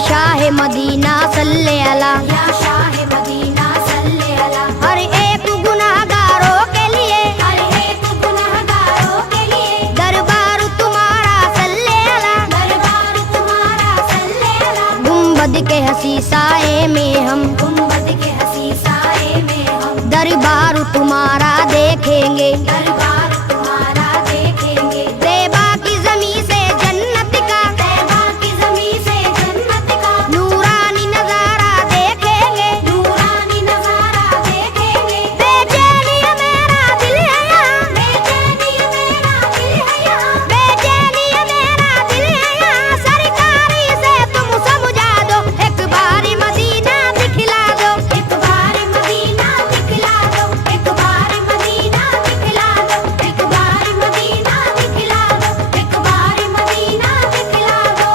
Shah Medina सल्ले अला, या शाह मदीना सल्ले अला। हर एक गुनाहगारों के लिए, हर एक गुनहगारों के लिए दरबार तुम्हारा सल्ले अला, दरबार तुम्हारा सल्ले अला। गुंबद के हसी साए में हम, गुंबद के हसी साए में हम दरबार तुम्हारा देखेंगे। दरबार तुम्हारा देखेंगे। तैबा की ज़मीं से जन्नत का, तैबा की ज़मीं से जन्नत का नूरानी नजारा देखेंगे। नूरानी नज़ारा देखेंगे। बेचैनी मेरा दिल है यहाँ, बेचैनी मेरा दिल है यहाँ, बेचैनी मेरा दिल है यहाँ। सरकारी से तुम समझा दो, एक बारी मदीना दिखला दो। एक बार मदीना दिखला दो, एक बार मदीना दिखला दो, एक बार मदीना दिखला दो, एक बार मदीना दिखला दो।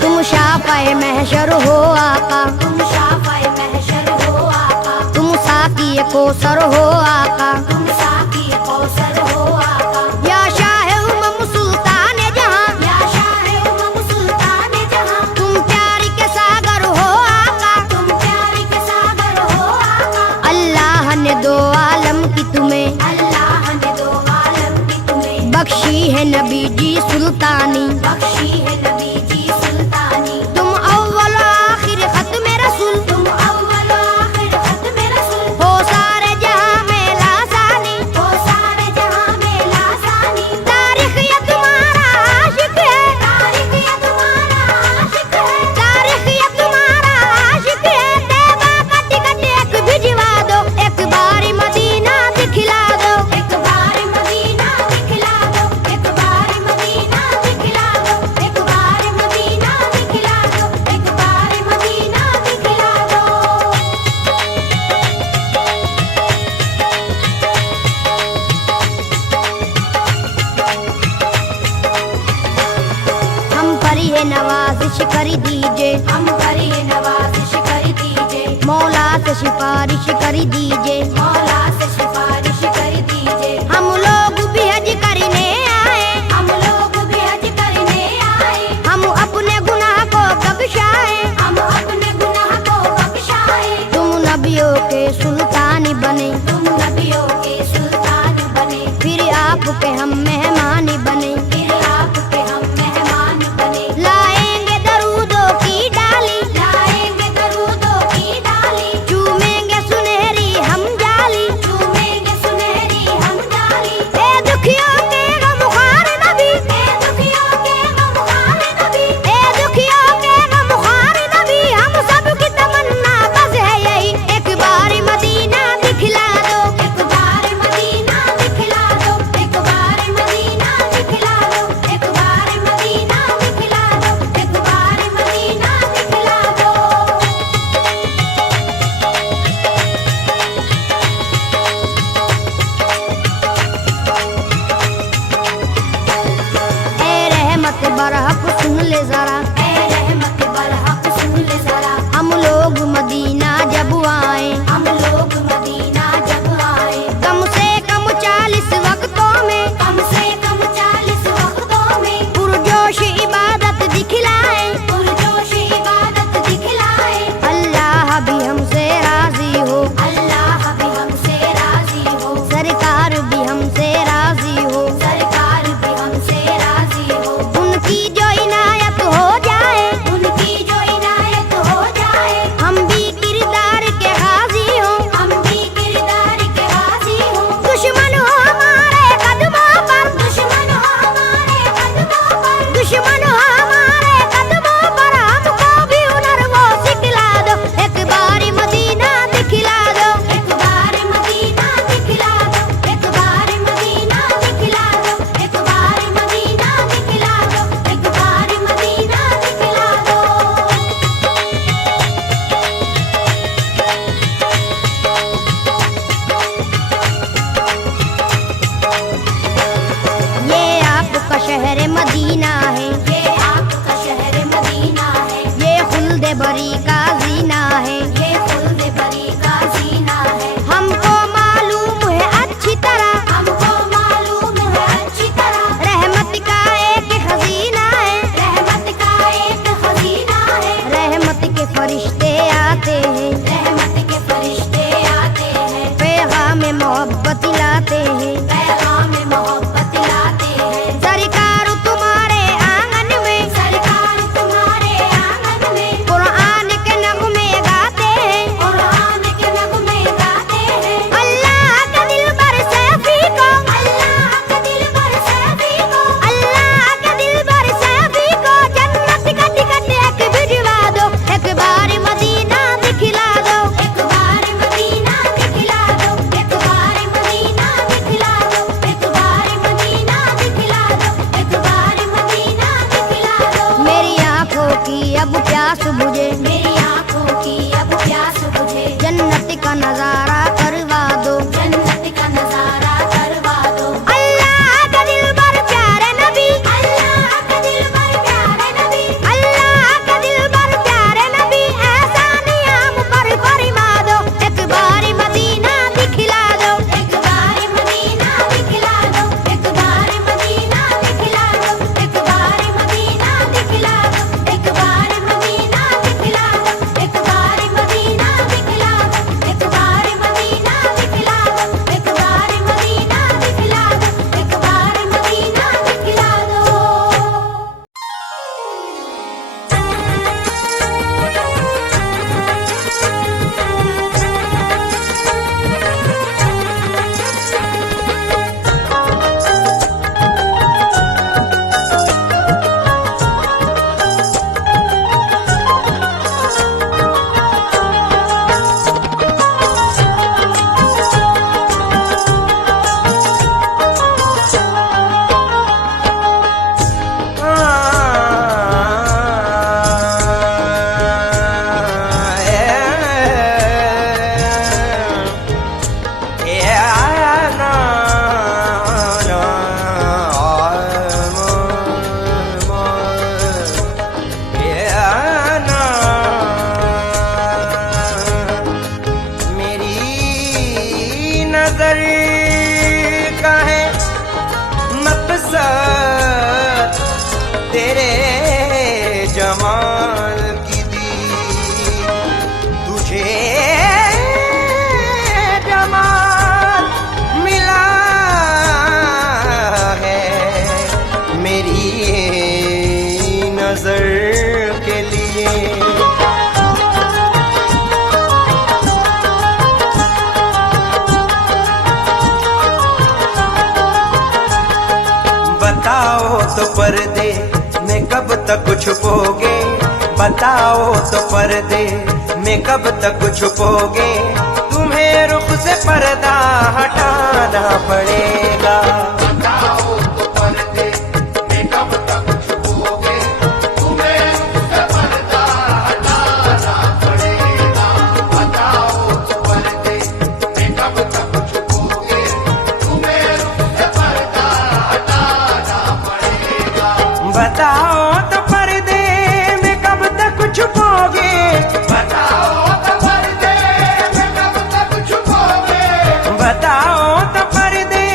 तुम शाफ़ाए महशर हो आका, तुम शाफ़ाए महशर हो आका, तुम साक़ी कौसर हो आका। तुम साक़ी कौसर हो आका। या शाह उमम सुल्तान जहां, या शाह उमम सुल्तान जहां, तुम प्यार के सागर हो आका। तुम प्यार के सागर हो आका। अल्लाह ने दो आलम की तुम्हें, अल्लाह ने दो आलम की तुम्हें बख्शी है नबी जी सुल्तानी। बख्शी है नबी जी सुल्तानी। तुम अव्वल आखिर खत्म रसूल, तुम अव्वल आखिर खत्म रसूल हो सारे जहां में लासानी। हो सारे जहां में लासानी। तारीख ये तुम्हारा आशिक है, तारीख ये तुम्हारा आशिक है, तारीख ये तुम्हारा आशिक है। तैबा का टिकट एक भिजवा दो, एक बारी मदीना दिखला दो। एक बार मदीना दिखला दो, एक बार मदीना दिखला दो, एक बार मदीना दिखला दो, एक बार मदीना दिखला दो। हम पर ये नवाजिश कर दीजिए, हम पर ये नवाजिश कर दीजिए। मौला से सिफारिश कर दीजिए। मौला से सिफारिश कर दीजिए। हम लोग भी हज करने आए, हम लोग भी हज करने आए। हम अपने गुनाह को बख्शाए। हम अपने गुनाह को बख्शाए। तुम नबियों के सुल्तान बने, तुम नबियों के सुल्तान बने, फिर आपके हम मेहमान बने। फिर आपके हम मेहमान बने। लाएंगे दरूदों की डाली, लाएंगे दरूदों की डाली, चूमेंगे सुनहरी हम जाली। चूमेंगे सुनहरी हम डाली। ए दुखियों के गमख्वार नबी, ए दुखियों के गमख्वार नबी, ए दुखियों के गमख्वार नबी। हम सब की तमन्ना बस है यही, एक बारी मदीना दिखला दो। एक बार मदीना दिखला दो, एक बार मदीना दिखला दो, एक बार मदीना दिखला दो, एक बार मदीना दिखला दो। ए रहमत बरहक सुन ले जरा, ए रहमत बरहक सुन ले जरा, हम लोग मदीना जब आए, हम लोग मदीना जब आए, कम से कम 40 वक्तों में कम से कम 40 वक्तों में पुरजोश इबादत दिखलाए। पुरजोश इबादत दिखलाए। अल्लाह भी हमसे राजी हो, अल्लाह भी हमसे राजी हो, सरकार भी हमसे राजी हो। सरकार भी हमसे राजी हो। उनकी जो इनायत हो मोहब्बत लाते हैं, पैगाम मोहब्बत लाते हैं। सरकार तुम्हारे आंगन में, सरकार तुम्हारे आंगन में कुरान के नगमे गाते हैं, कुरान के नगमे गाते हैं। अल्लाह का दिल बर सैफी को, अल्लाह का दिल पर सैफी को, अल्लाह का दिल बर सैफी को जन्नत का टिकट एक भिजवा दो, एक बार मदीना दिखला दो, एक बार मदीना दिखला दो, एक बार मदीना दिखला दो, एक बार मदीना दिखला दो, एक बार मदीना दिखला दो। मेरी आंखों की अब प्यास बुझे, मेरी आंखों की अब प्यास बुझे, जन्नत का नजारा करवा दो, जन्नत का नजारा करवा दो। अल्लाह का दिल बर प्यारे नबी, अल्लाह का दिल पर प्यारे नबी, अल्लाह का दिल बर प्यारे नबी, ऐसा नियाम पर फरमा दो, एक बार मदीना दिखला दो, एक बार मदीना दिखला दो, एक बार मदीना दिखला दो, एक बार मदीना दिखला दो, एक बार मदीना दिखला दो, एक बार मदीना दिखला दो, एक बार मदीना दिखला दो, एक बार मदीना दिखला दो, एक बार मदीना दिखला दो। मेरी नजर का है मकसद तेरे जमाल की दी, तुझे जमाल मिला है मेरी नजर के लिए। बताओ तो पर्दे में कब तक छुपोगे, बताओ तो पर्दे में कब तक छुपोगे, तुम्हें रुख से पर्दा हटाना पड़ेगा। बताओ तो पर्दे में कब तक छुपोगे, तुम्हें रुख से पर्दा हटाना पड़ेगा। बताओ तो पर्दे में कब तक छुपोगे, तुम्हें रुख से पर्दा हटाना पड़ेगा। बताओ तो पर्दे में कब तक छुपोगे, बताओ तो पर्दे में कब तक छुपोगे, बताओ तो पर्दे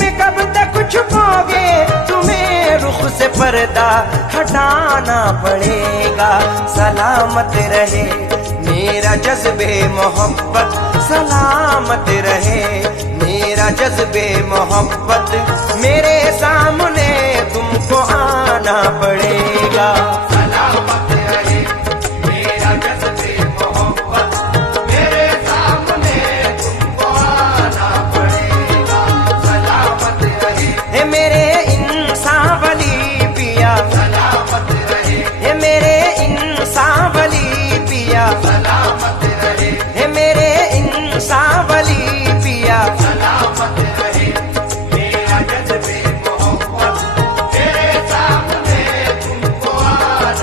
में कब तक छुपोगे, तुम्हें रुख से पर्दा हटाना पड़ेगा। सलामत रहे मेरा जज्बे मोहब्बत, सलामत रहे मेरा जज्बे मोहब्बत, मेरे सामने तुमको आना पड़ेगा। सलामत रहे मेरा जज्बे मोहब्बत, मेरे सामने तुमको आना पड़ेगा। सलामत रहे हे मेरे इंसान वली पिया, सलामत रहे हे मेरे इंसान वली पिया, सलामत रहे हे मेरे इंसान वली पिया, सलामत रहे मेरा जज्बे मोहब्बत, मेरे सामने तुमको आना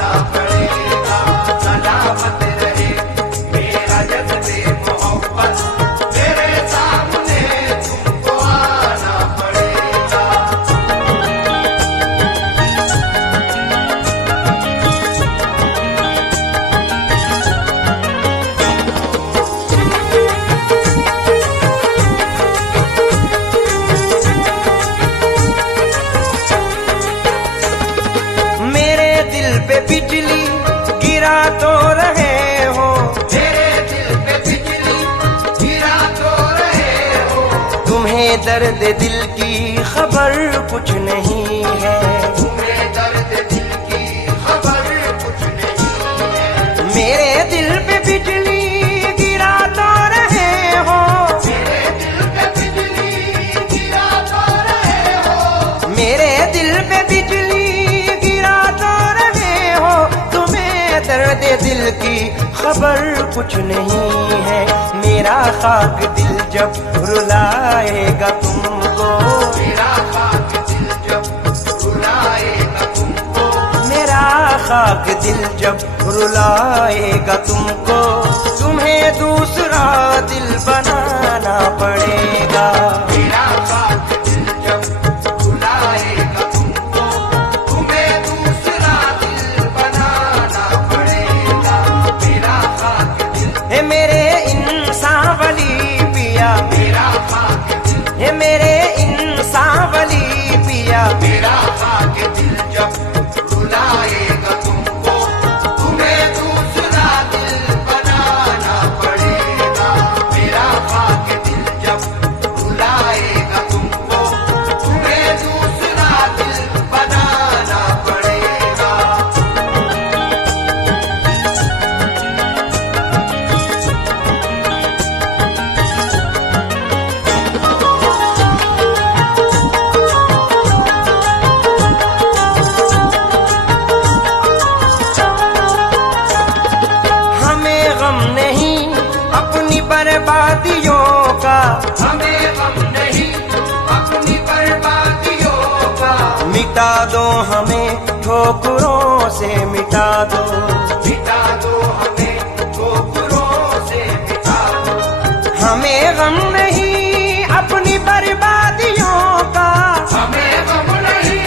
तुम्हें दर्द दिल की खबर कुछ नहीं है, तुम्हें दर्द दिल की खबर कुछ नहीं है। मेरे दिल पे बिजली गिरा तो रहे हो, मेरे दिल पे बिजली गिरा तो रहे हो, मेरे दिल पे बिजली गिरा तो रहे हो। तुम्हें दर्द दिल की खबर कुछ नहीं है। मेरा खाक दिल जब रुलाएगा तुमको, मेरा खाक दिल जब रुलाएगा तुमको, मेरा खाक दिल जब रुलाएगा तुमको, तुम्हें दूसरा दिल बनाना पड़ेगा। मेरा खाक दिल जब रुलाएगा तुमको, तुम्हें दूसरा दिल बनाना पड़ेगा। मेरा खाक दिल, हे मेरे इंसान वली पिया, मेरा खाक दिल, हे मेरे इंसान वली पिया, मेरा खाक दिल जब रुलाएगा तुमको, तुम्हें दूसरा दिल बनाना पड़ेगा। मेरा खाक दिल जब रुलाएगा तुमको, तुम्हें दूसरा दिल बनाना पड़ेगा। हमें गम नहीं अपनी बर्बादियों का, हमें गम नहीं अपनी बर्बादियों का, मिटा दो हमें ठोकरों से मिटा दो, मिटा दो हमें ठोकरों से मिटा दो। हमें गम नहीं अपनी बर्बादियों का, हमें गम नहीं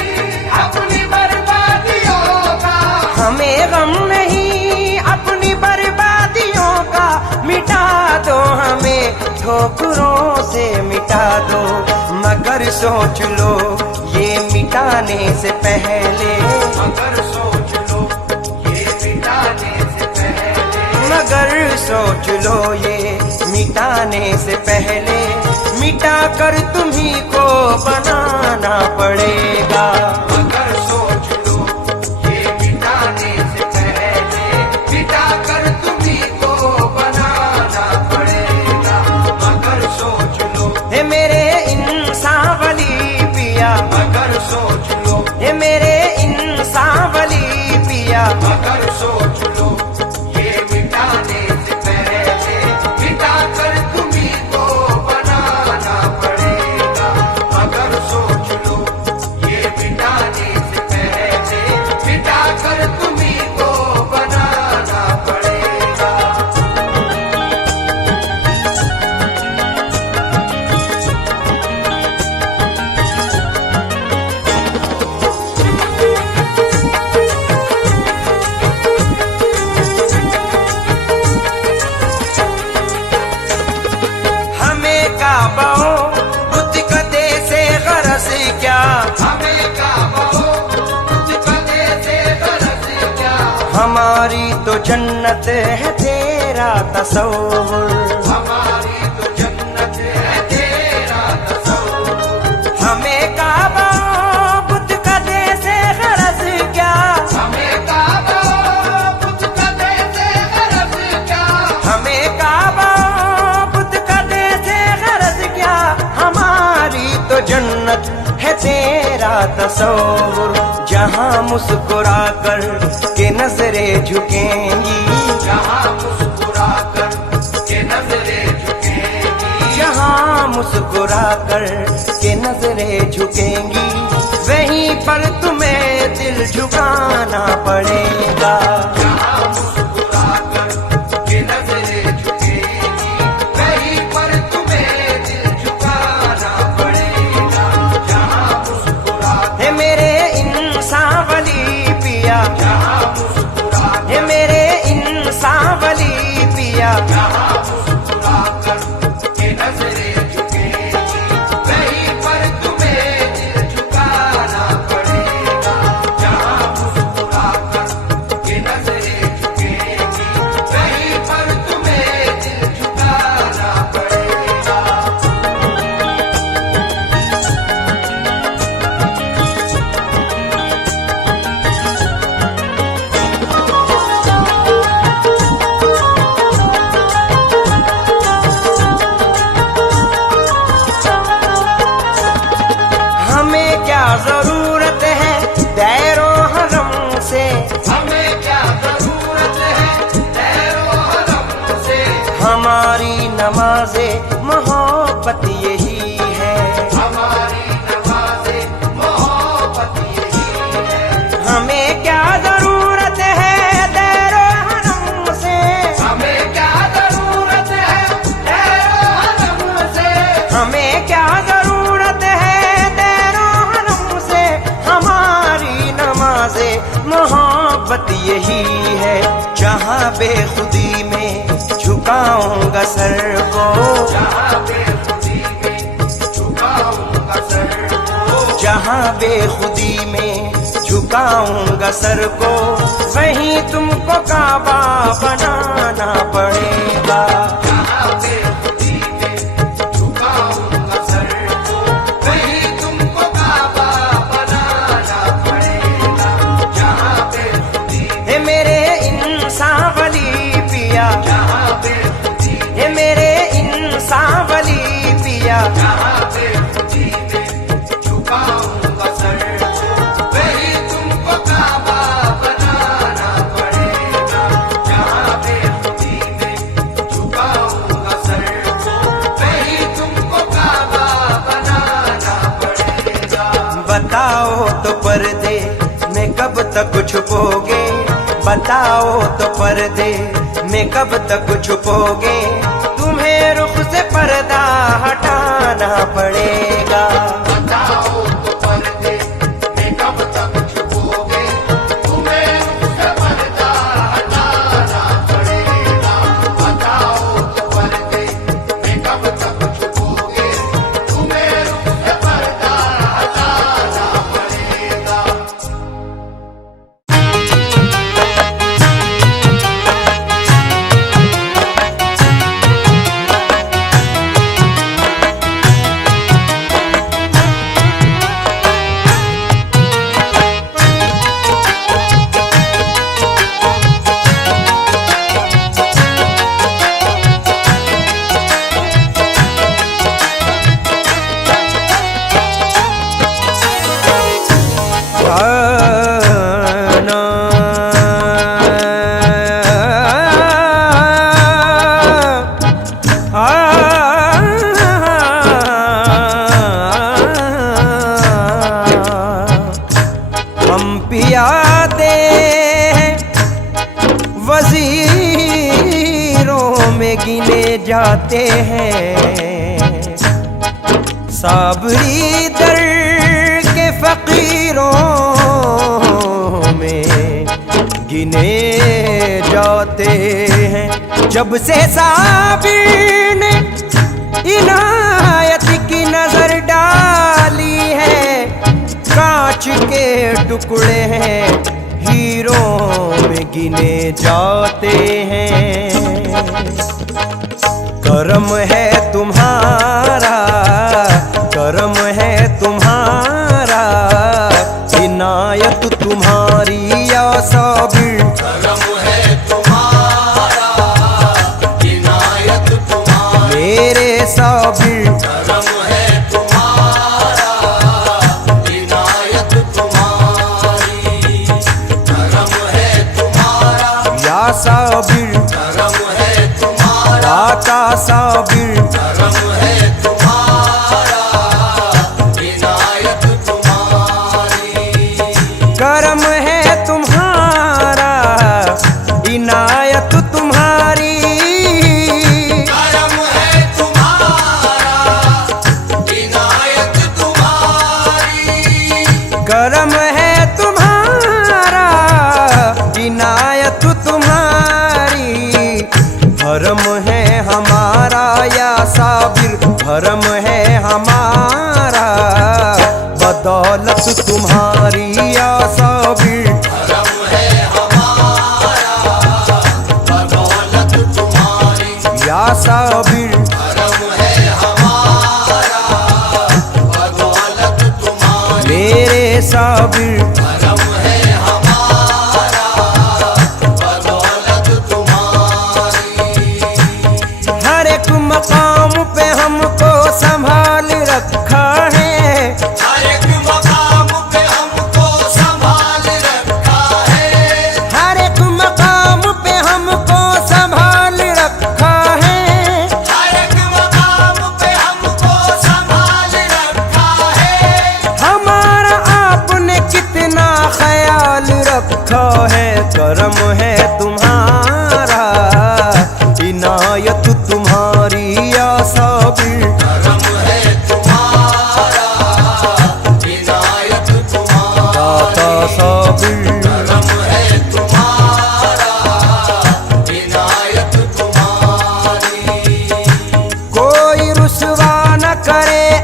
अपनी बर्बादियों का, हमें गम नहीं अपनी बर्बादियों का, मिटा दो हमें ठोकरों से मिटा दो। मगर सोच लो ये मिटाने से पहले, मगर सोच लो ये मिटाने से पहले, मगर सोच लो ये मिटाने से पहले, मिटा कर तुम्ही को बनाना पड़ेगा। मगर सोच लो ये मिटाने से पहले, मिटा कर तुम्ही को बनाना पड़ेगा। मगर सोच लो, हे मेरे इंसान वली पिया, मगर सोच लो, हे मेरे इंसान वली पिया, मगर सोच लो ये मिटाने से पहले, मिटा कर तुम्ही को बनाना पड़ेगा। मगर सोच लो ये मिटाने से पहले, मिटा कर तुम्ही को बनाना पड़ेगा। हमें काबाओ बुद्ध कदे से गरज क्या, हमें काबा हो कुछ कदे से गरज क्या, हमारी तो जन्नत है तेरा तसव्वुर। हमारी तो जन्नत है तेरा तसव्वुर। हमें काबा बुद्ध कदे से गरज क्या, हमें काबा कुछ कदे से गरज क्या, हमें काबा बुद्ध कदे से गरज क्या, हमारी तो जन्नत है तेरा तसव्वुर। जहाँ मुस्कुरा कर के नजरें झुकेंगी, जहाँ मुस्कुरा कर के नजरें झुकेंगी, जहाँ मुस्कुरा कर के नजरें झुकेंगी, वहीं पर तुम्हें दिल झुकाना पड़ेगा। जहाँ मुस्कुरा कर के नजरें झुकेंगी, वहीं पर तुम्हें दिल झुकाना पड़ेगा। जहाँ मुस्कुरा, हे मेरे इंसान वली पिया, जहाँ मुस्कुरा, हे मेरे इंसान वली पिया, जहाँ मुस्कुरा कर के नजरें झुकेंगी, वहीं पर तुम्हें दिल झुकाना पड़ेगा। जहाँ मुस्कुरा कर के नजरें बेखुदी में झुकाऊंगा सर को, जहाँ बेखुदी में झुकाऊंगा सर को, जहाँ बेखुदी में झुकाऊंगा सर को, वहीं तुमको काबा बनाना पड़ेगा। जहाँ बेखुदी में झुकाऊंगा सर को, वहीं तुमको काबा बनाना पड़ेगा। जहाँ बेखुदी हे मेरे इंसान वली पिया, जहाँ बेखुदी हे मेरे इंसान वली पिया, जहाँ बेखुदी में झुकाऊंगा सर को, वहीं तुमको काबा बनाना पड़ेगा। जहाँ बेखुदी में झुकाऊंगा सर को, वहीं तुमको काबा बनाना पड़ेगा। बताओ तो पर्दे में कब तक छुपोगे, बताओ तो पर्दे में कब तक छुपोगे, तुम्हें रुख से पर्दा हटाना पड़ेगा। बताओ तो पर्दे में कब तक छुपोगे, तुम्हें मुझसे पर्दा हटाना पड़ेगा। बताओ तो पर्दे में कब तक छुपोगे, तुम्हें मुझसे पर्दा हटाना पड़ेगा। हम पियादे हैं वजीरों में गिने जाते हैं, साबरी दर के फकीरों में गिने जाते हैं। जब से साबिर ने इनायत की नजर डाली है, कांच के टुकड़े हैं हीरों में गिने जाते हैं। करम है तुम्हारा, करम है तुम्हारा, इनायत तुम्हारी या साबिर, करम है तुम्हारा, इनायत तुम्हारी, मेरे साबिर, करम है तुम्हारा, इनायत तुम्हारी, करम है तुम्हारा, या साबिर, करम है तुम्हारा, आका साबिर, करम है तुम्हारा, इनायत तुम्हारी, करम है तुम्हारा, इनायत तुम्हारी, करम है तुम्हारा, इनायत तुम्हारी, करम है तुम्हारा, इनायत तुम्हारी। भरम है हमारा या साबिर, भरम है हमारा, बदौलत तुम्हारी या साबिर, करम है हमारा, बदौलत तुम्हारी, या साबिर, करम है हमारा, बदौलत तुम्हारी, मेरे साबिर, करम है हमारा, बदौलत तुम्हारी। हर एक मकाम पे हमको संभाल रखा है, हर एक मकाम पे हमको संभाल रखा है, हर एक मकाम पे हमको संभाल रखा है। हर एक मकाम पे हमको संभाल रखा है। हमारा आपने कितना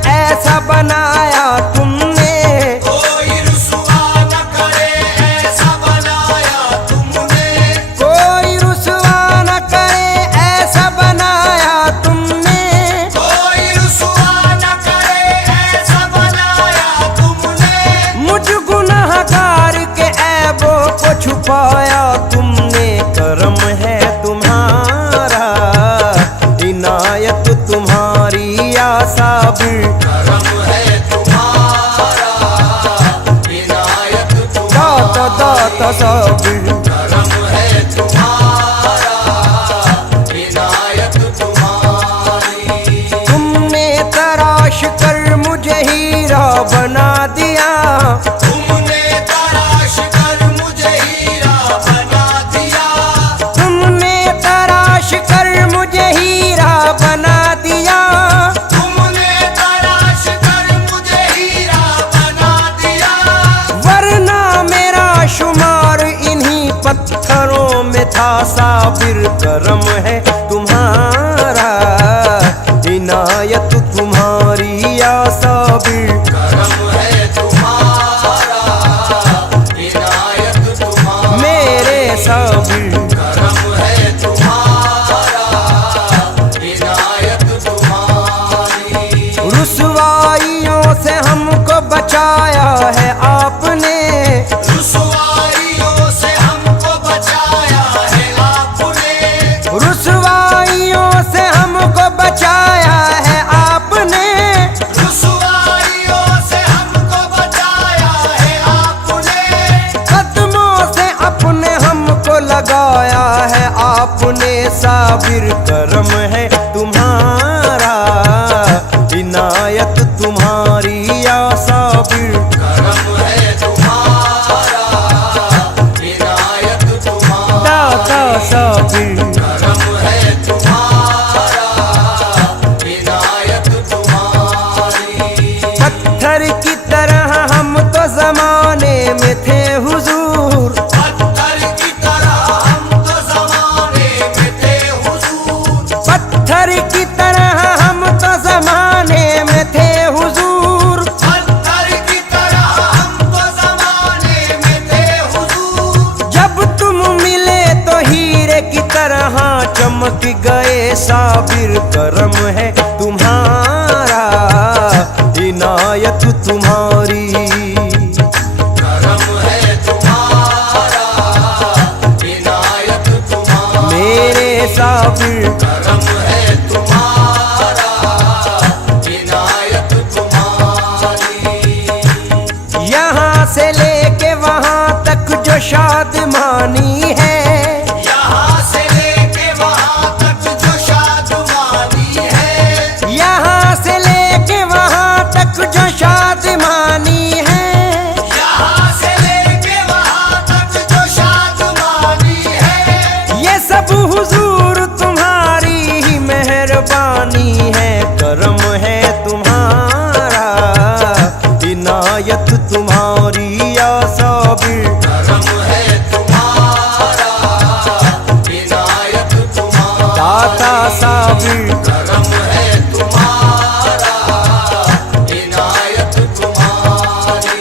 ऐसा बनाया तुमने, कोई रुसवा न करे ऐसा बनाया तुमने, कोई रुसवा न करे ऐसा बनाया तुमने, कोई रुसवा न करे ऐसा बनाया तुमने, मुझ गुनहगार के ऐबों को छुपाया तुमने। करम है तुम्हारा, इनायत तुम्हारी या साबिर, करम है तुम्हारा, इनायत दाता तुम्हारी, दाता साबिर। करम है तुम्हारा, इनायत तुम्हारी, तुमने तराश कर मुझे हीरा बना दिया, तुमने तराश कर मुझे हीरा बना दिया, तुमने तराश कर मुझे हीरा बना दिया, तुमने तराश कर मुझे हीरा बना दिया, वरना मेरा शुमार इन्हीं पत्थरों में था साबिर। करम है तुम्हारा, इनायत तुम्हारी या साबिर। करम है तुम्हारा, इनायत तुम्हारी, मेरे साबिर। करम है तुम्हारा, इनायत तुम्हारी, रुसवाइयों से हमको बचाया है आपने, रुसवाइयों से हमको बचाया है आपने, रुसवाइयों से हमको बचाया है आपने, रुसवाइयों से हमको बचाया है आपने, कदमों से अपने हमको लगाया है आपने साबिर। करम है तुम्हारा, इनायत तुम्हारी या साबिर। करम है तुम्हारा, इनायत तुम्हारी, दाता साबिर। करम है तुम्हारा, इनायत तुम्हारी, पत्थर की तरह हम तो जमाने में थे हुजूर, पत्थर की तरह हम तो जमाने में थे हुजूर, पत्थर की तरह हम तो जमाने में थे हुजूर। पत्थर की तरह हम तो जमाने में थे हुजूर, जब तुम मिले तो हीरे की तरह चमक गए साबिर। करम है तुम्हारा, इनायत तुम्हारी, करम है तुम्हारा, इनायत तुम्हारी, मेरे साबिर। करम है तुम्हारा, इनायत तुम्हारी, यहाँ से लेके वहाँ तक जो शादमानी है, यहाँ से लेके वहाँ तक जो शादमानी है, यहाँ से लेके वहाँ तक जो शादमानी है, यहाँ से लेके वहाँ तक जो शादमानी है, ये सब हुजूर तुम्हारी ही मेहरबानी है। करम है तुम्हारा, इनायत तुम्हारी या साबिर। करम है तुम्हारा, इनायत तुम्हारी, दाता साबिर। करम है तुम्हारा, इनायत तुम्हारी,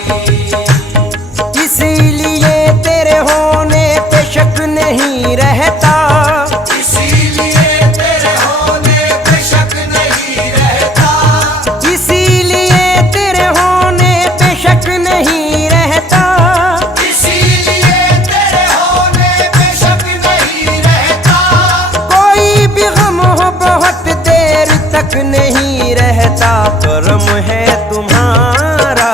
इसीलिए तेरे होने पे शक नहीं रहता, इसीलिए तेरे होने पे शक नहीं रहता, इसीलिए तेरे होने पे शक नहीं रहता, इसीलिए तेरे होने पे शक नहीं रहता, कोई भी गम हो बहुत देर तक नहीं रहता। करम है तुम्हारा,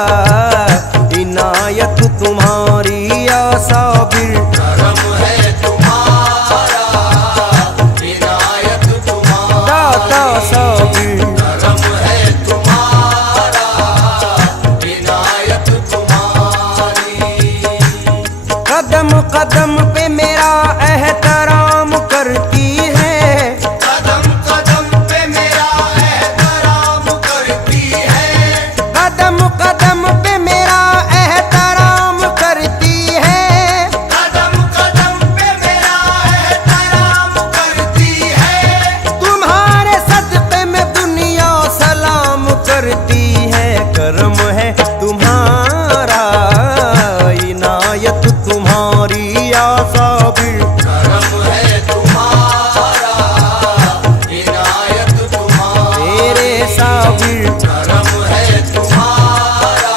इनायत तुम्हारी या साबिर। करम है तुम्हारा, इनायत तुम्हारी, दाता साबिर। करम है तुम्हारा, इनायत तुम्हारी, कदम कदम पे मेरा एहतराम करती है, कदम कदम पे मेरा एहतराम करती है, कदम कदम पे मेरा एहतराम करती है, कदम कदम पे मेरा एहतराम करती है, तुम्हारे सदक़े में दुनिया सलाम करती करम है तुम्हारा, इनायत तुम्हारी या साबिर। करम है तुम्हारा, इनायत तुम्हारी, तेरे साबिर। करम है तुम्हारा,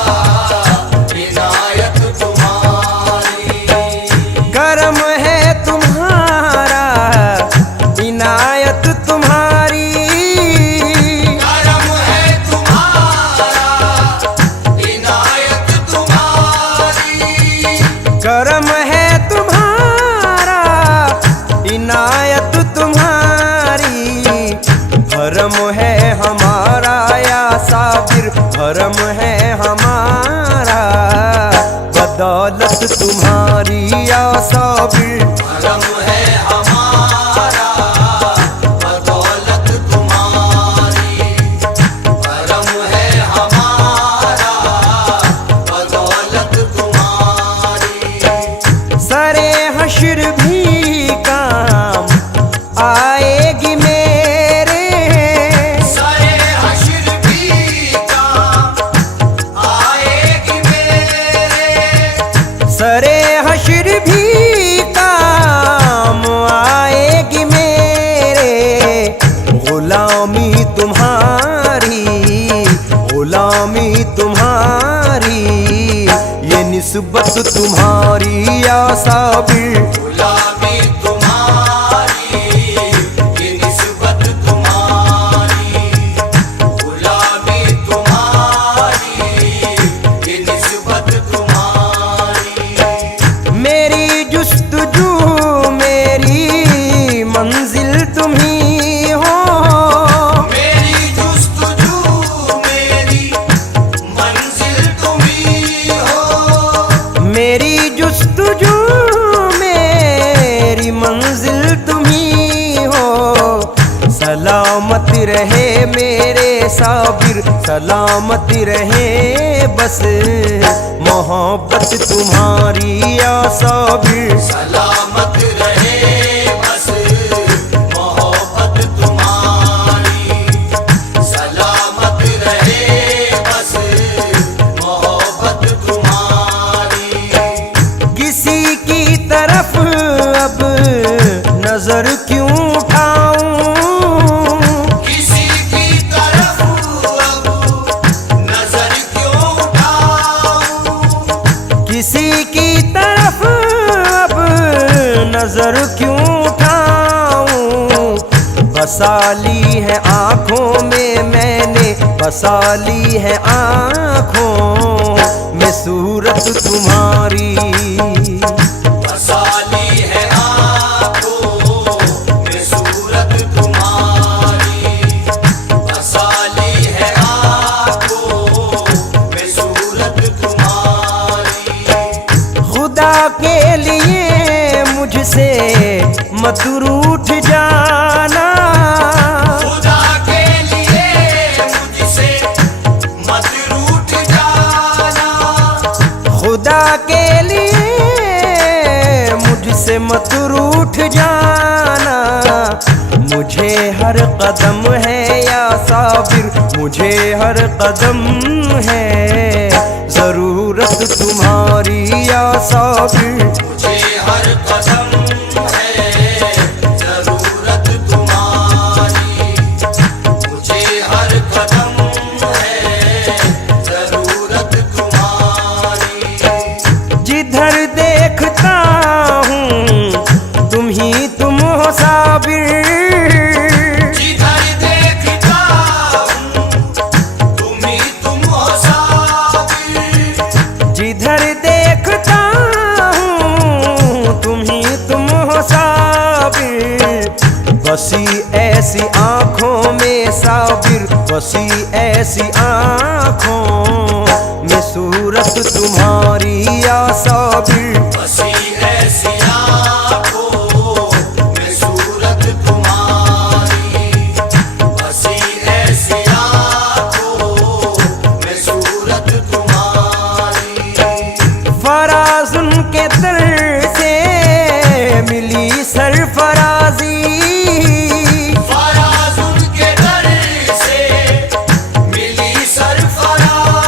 इनायत तुम्हारी, करम है तुम्हारा, इनायत तुम्हारी। करम है तुम्हारा, इनायत तुम्हारी, करम है तुम्हारा, इनायत तुम्हारी। भरम है हमारा या साबिर, भरम है हमारा, बदौलत तुम्हारी या साबिर। करम है हमारा, बदौलत तुम्हारी, करम है हमारा, बदौलत तुम्हारी, सरे हश्र भी काम आएगी मेरे, सरे हश्र भी काम आएगी मेरे, सरे हश्र भी काम आएगी मेरे। गुलामी तुम्हारी, गुलामी तुम्हारी, ये निस्बत तुम्हारी या साबिर। गुलामी तुम्हारी, ये निस्बत तुम्हारी, गुलामी तुम्हारी, ये निस्बत तुम्हारी, मेरी जुस्तजू मेरी मंजिल तुम्ही हो, मेरी जुस्तजू मेरी मंजिल तुम्ही हो, मेरी जुस्तजू मेरी मंजिल तुम्ही हो। सलामत रहे मेरे साबिर, सलामत रहे बस मोहब्बत तुम्हारी या साबिर। सलामत रहे बस मोहब्बत तुम्हारी, सलामत रहे बस मोहब्बत तुम्हारी, किसी की तरफ अब नजर क्यों उठाऊं, किसी की तरफ अब नजर क्यों उठाऊं, किसी की तरफ अब नजर क्यों उठाऊं। बसा ली है आंखों में मैंने, बसा ली है आंखों में सूरत तुम्हारी। बसाली है आँखों में सूरत तुम्हारी, बसाली है आँखों में सूरत तुम्हारी, खुदा के लिए मुझसे मत रूठ जाना, खुदा के लिए मुझसे मत रूठ जाना, खुदा के लिए मुझसे मत रूठ जाना। मुझे हर कदम है या साबिर, मुझे हर कदम है जरूरत तुम्हारी या साबिर। मुझे हर कदम है जरूरत तुम्हारी, मुझे हर कदम है जरूरत तुम्हारी, जिधर देखता हूँ तुम ही तुम हो साबिर, जिधर देखता हूँ तुम ही तुम हो साबिर, जिधर देखता हूँ तुम ही तुम हो साबिर। बसी ऐसी आँखों में साबिर, बसी ऐसी आँखों में सूरत तुम्हारी या साबिर। बसी ऐसी आँखों में सूरत तुम्हारी, बसी ऐसी आँखों में सूरत तुम्हारी, फराज उनके दर से मिली सरफराजी, फराज उनके दर से मिली सरफराजी,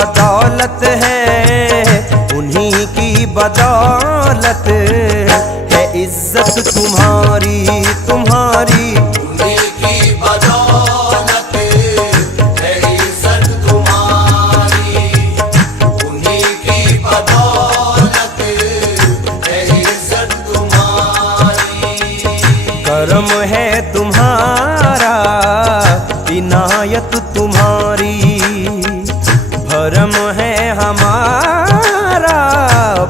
बदौलत है, उन्हीं की बदौलत है इज्जत तुम्हारी तुम्हारी। उन्हीं की बदौलत है इज्जत तुम्हारी, उन्हीं की बदौलत है इज्जत तुम्हारी। करम है तुम्हारा, इनायत तुम्हारी, भरम है हमारा,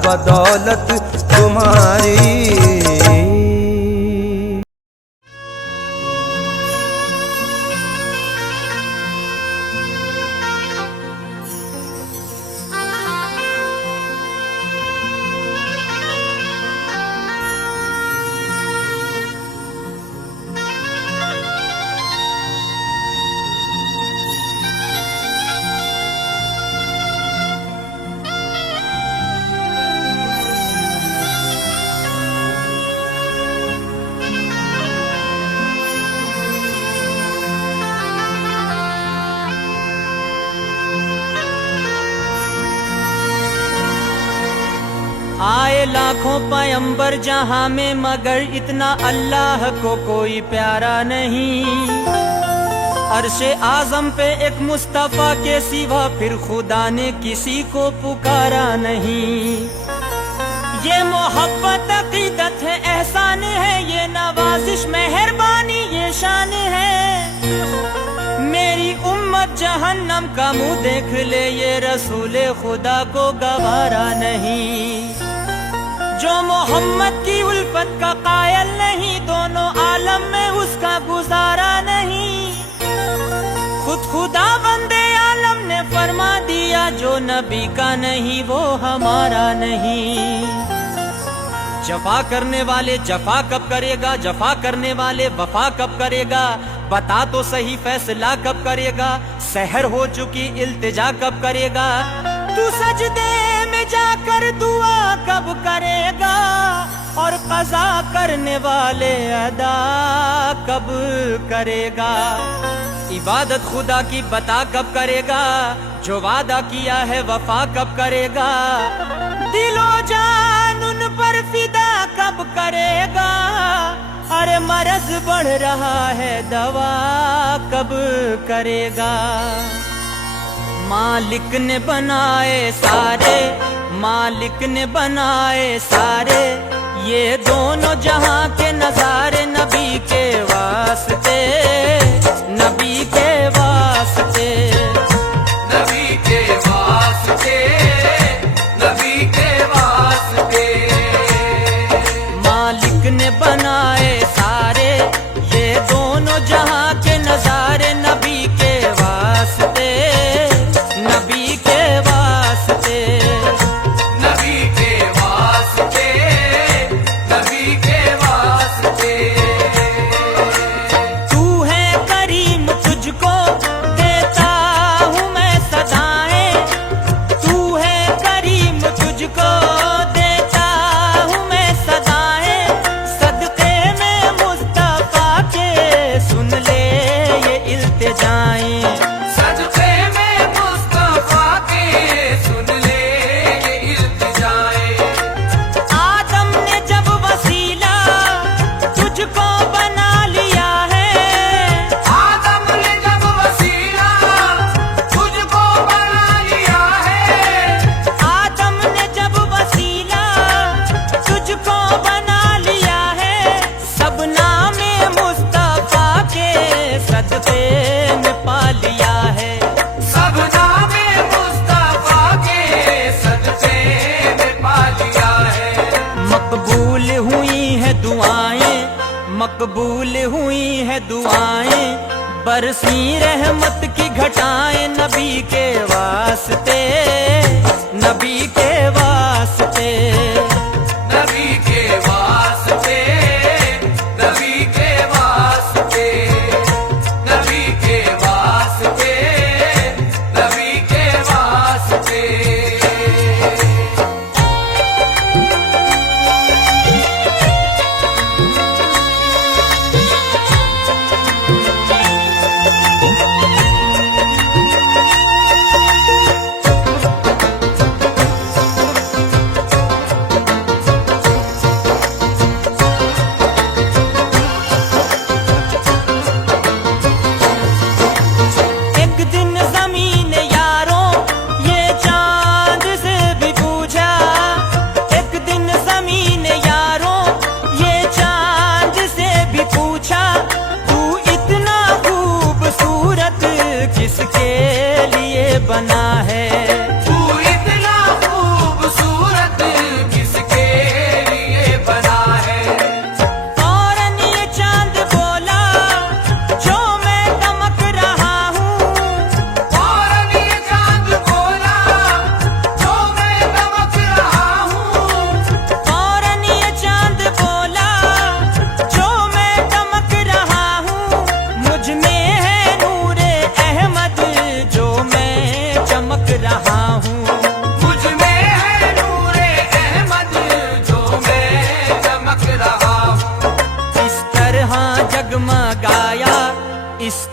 बदौलत तुम्हारी। आए लाखों पैगंबर जहां में, मगर इतना अल्लाह को कोई प्यारा नहीं। अर्शे आजम पे एक मुस्तफा के सिवा फिर खुदा ने किसी को पुकारा नहीं। ये मोहब्बत अकीदत है, एहसान है, ये नवाजिश मेहरबानी, ये शान है। मेरी उम्मत जहन्नम का मुंह देख ले, ये रसूले खुदा को गवारा नहीं। जो मोहम्मद की उल्फत का कायल नहीं, दोनों आलम में उसका गुजारा नहीं। खुद खुदा बंदे आलम ने फरमा दिया, जो नबी का नहीं वो हमारा नहीं। जफा करने वाले जफा कब करेगा, जफा करने वाले वफा कब करेगा, बता तो सही फैसला कब करेगा। सहर हो चुकी इल्तिजा कब करेगा, तू सजदे में जाकर दुआ कब करेगा। और कज़ा करने वाले अदा कब करेगा। इबादत खुदा की बता कब करेगा, जो वादा किया है वफा कब करेगा। दिलो जान उन पर फिदा कब करेगा। अरे मरज बढ़ रहा है दवा कब करेगा। मालिक ने बनाए सारे, मालिक ने बनाए सारे, ये दोनों जहां के नजारे नबी के वास्ते, नबी के वास्ते, नबी के वास्ते, नबी के वास्ते। मालिक ने बनाए सारे, ये दोनों जहां के नजारे नबी के वास्ते, नबी के वास्ते, नबी के वास्ते, नबी के वास्ते। तू है करीम तुझको देता हूँ मैं सदाएं, तू है करीम तुझको देता हूँ मैं सदाएं। सदके में मुस्तफा के सुन ले ये इल्तिजाएं। सदके में मुस्तफा के सुन ले ये इल्तिजाएं। आदम ने जब वसीला तुझको बना लिया है, आदम ने जब वसीला तुझको बना लिया है। आदम ने जब वसीला तुझको बना लिया है। सब नामे मुस्तफा के सदके में पा लिया है। सब नामे मुस्तफा के सदके में पा लिया है। मकबूल हुई है दुआएं, मकबूल हुई है दुआएं, बरसी रहमत की घटाएं नबी के वास्ते, नबी के वास्ते, नबी के वास्ते, नबी के वास्ते, नबी के वास्ते, नबी के वास्ते।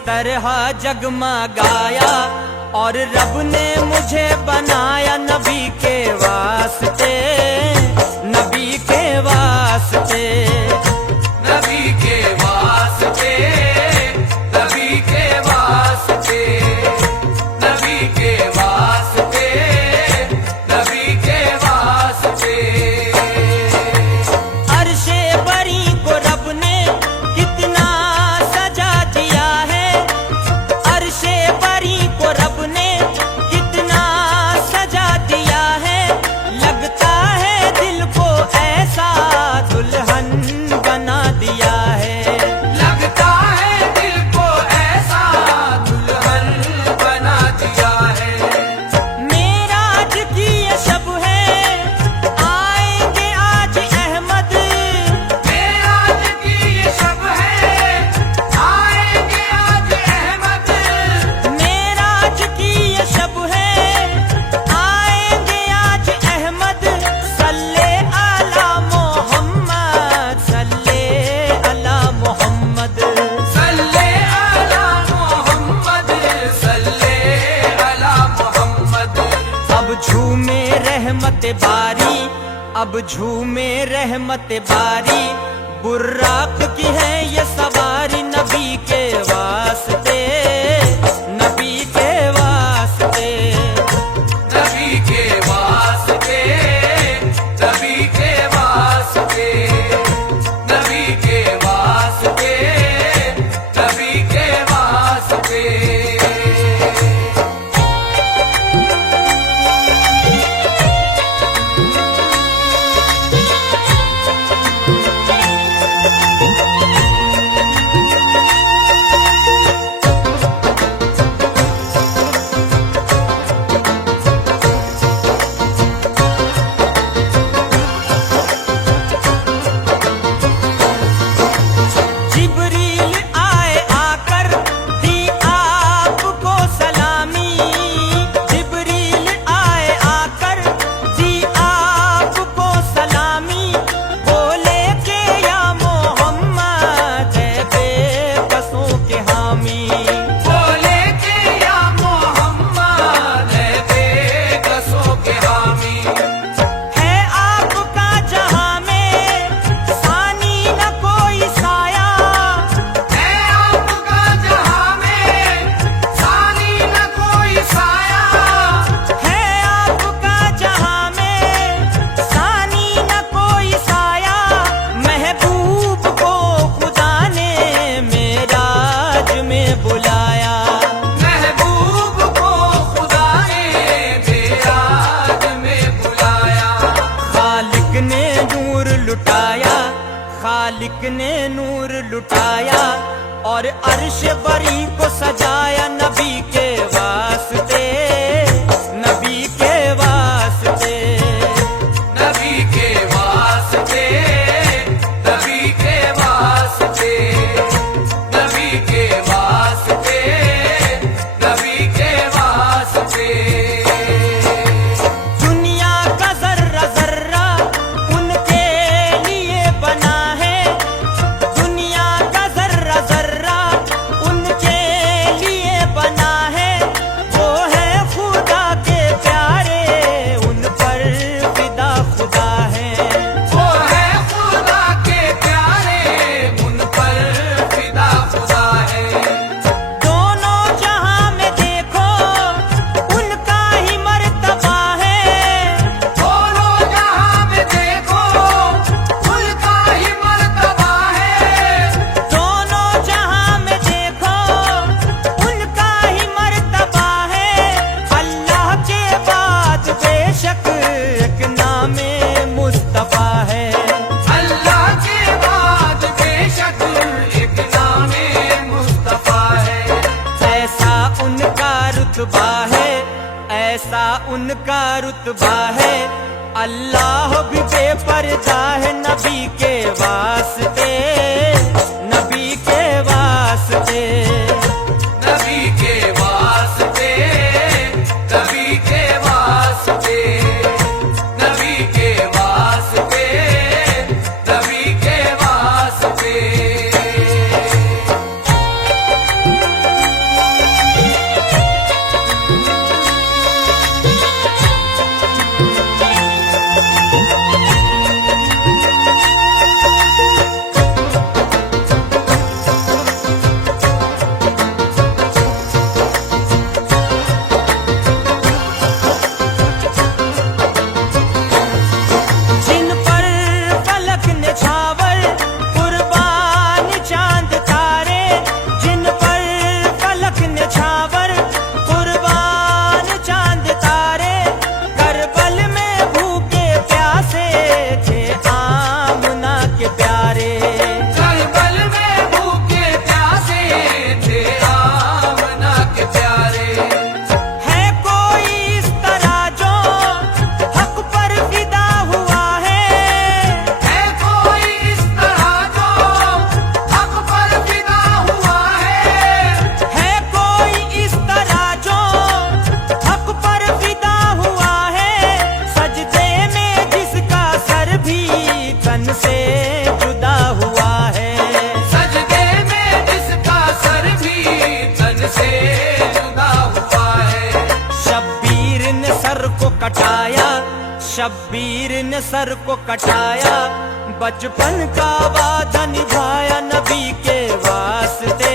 तरह जगमगाया और रब ने मुझे बनाया नबी के वास्ते, नबी के वास्ते, नबी के वास्ते, नबी के वास्ते, नबी के वास्ते, नबी के वास्ते। अर्शे बरी को रब ने कितना सजा दिया है, अर्शे बरी को रब ने कितना सजा दिया है, लगता है दिल को ऐसा दुल्हन बना दिया है, लगता है दिल को ऐसा दुल्हन बना दिया है। मेराज की ये शब है, आएंगे आज अहमद, मेराज की ये शब है, आएंगे आज अहमद, मेराज की ये शब है, आएंगे आज अहमद, सल्ले अला मोहम्मद, सल्ले अला मोहम्मद। सल्ले अला मोहम्मद, सल्ले अला मोहम्मद। अब झूमे रहमत बारी, अब झूमे रहमत बारी, बुर्राक की है ये सवारी नबी के वास्ते, नबी के वास्ते, नबी के वास्ते, नबी के वास्ते, नबी के वास्ते, नबी के वास्ते। जिब्रील आए आकर दी आपको सलामी, जिब्रील आए आकर दी आपको सलामी, बोले के या मोहम्मद बेबसों के हामी, बोले के या मोहम्मद बेकसों के हामी। है आपका जहां में सानी न कोई साया, है आपका जहां में सानी न कोई साया, है आपका जहां में सानी न कोई साया, महबूब को खुदा ने मेराज में बुलाया, महबूब को खुदा ने मेराज में बुलाया। खालिक ने नूर लुटाया, खालिक ने नूर लुटाया और अर्श बरी को सजाया नबी के वास्ते, नबी के वास्ते, नबी के वास्ते, नबी के वास्ते, नबी के वास्ते, नबी के वास्ते। दुनिया का जर्रा जर्रा उनके लिए बना है, दुनिया का जर्रा जर्रा उनके लिए बना है, वो है खुदा के प्यारे, उन पर फिदा खुदा है, वो है खुदा के प्यारे, उन पर फिदा खुदा है। दोनों जहां में देखो उनका ही मर्तबा है, दोनों जहां में देखो उनका ही मर्तबा है, दोनों जहां में देखो उनका ही मर्तबा है, अल्लाह के बाद बेशक एक नामे मुस्तफा है, अल्लाह के बाद बेशक एक नामे मुस्तफा है। ऐसा उनका रुतबा है, ऐसा उनका रुतबा है, अल्लाह भी बेपर्दा है नबी के वास्ते, नबी के वास्ते, नबी के वास्ते, नबी के वास्ते, नबी के वास्ते, नबी के वास्ते। शब्बीर ने सर को कटाया, बचपन का वादा निभाया नबी के वास्ते,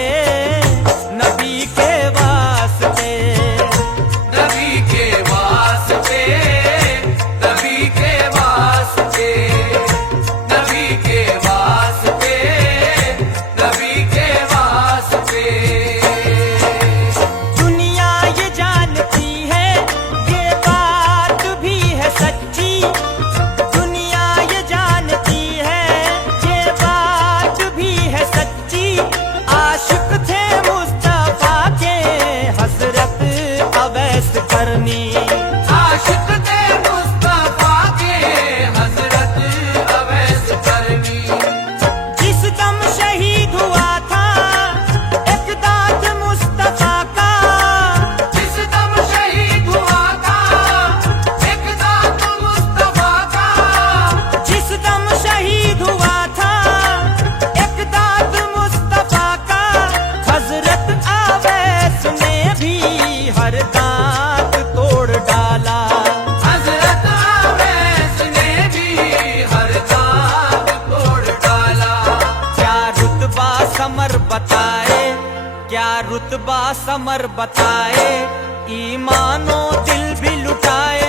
नबी के वास्ते। नबी के वास्ते, नबी के वास्ते, नबी के वास्ते, नबी के वास्ते। दुनिया ये जानती है ये बात भी है सच्ची, दुनिया ये जानती है ये बात भी है सच्ची। आशिक थे मुस्तफा के हजरत अवैस करनी, आशिक थे मुस्तफा के हजरत अवैस करनी। जिस दम शहीद हुआ था एक दाद मुस्तफा का, जिस दम शहीद हुआ था एक दात मुस्तफा का, जिस दम शहीद हुआ था एक दाद मुस्तफा का, हजरत अवैस ने भी हर दांत तोड़ डाला, हजरत अवैस ने भी हर दात तोड़ डाला। क्या रुतबा समर बताए, क्या रुतबा समर बताए, ईमानो दिल भी लुटाए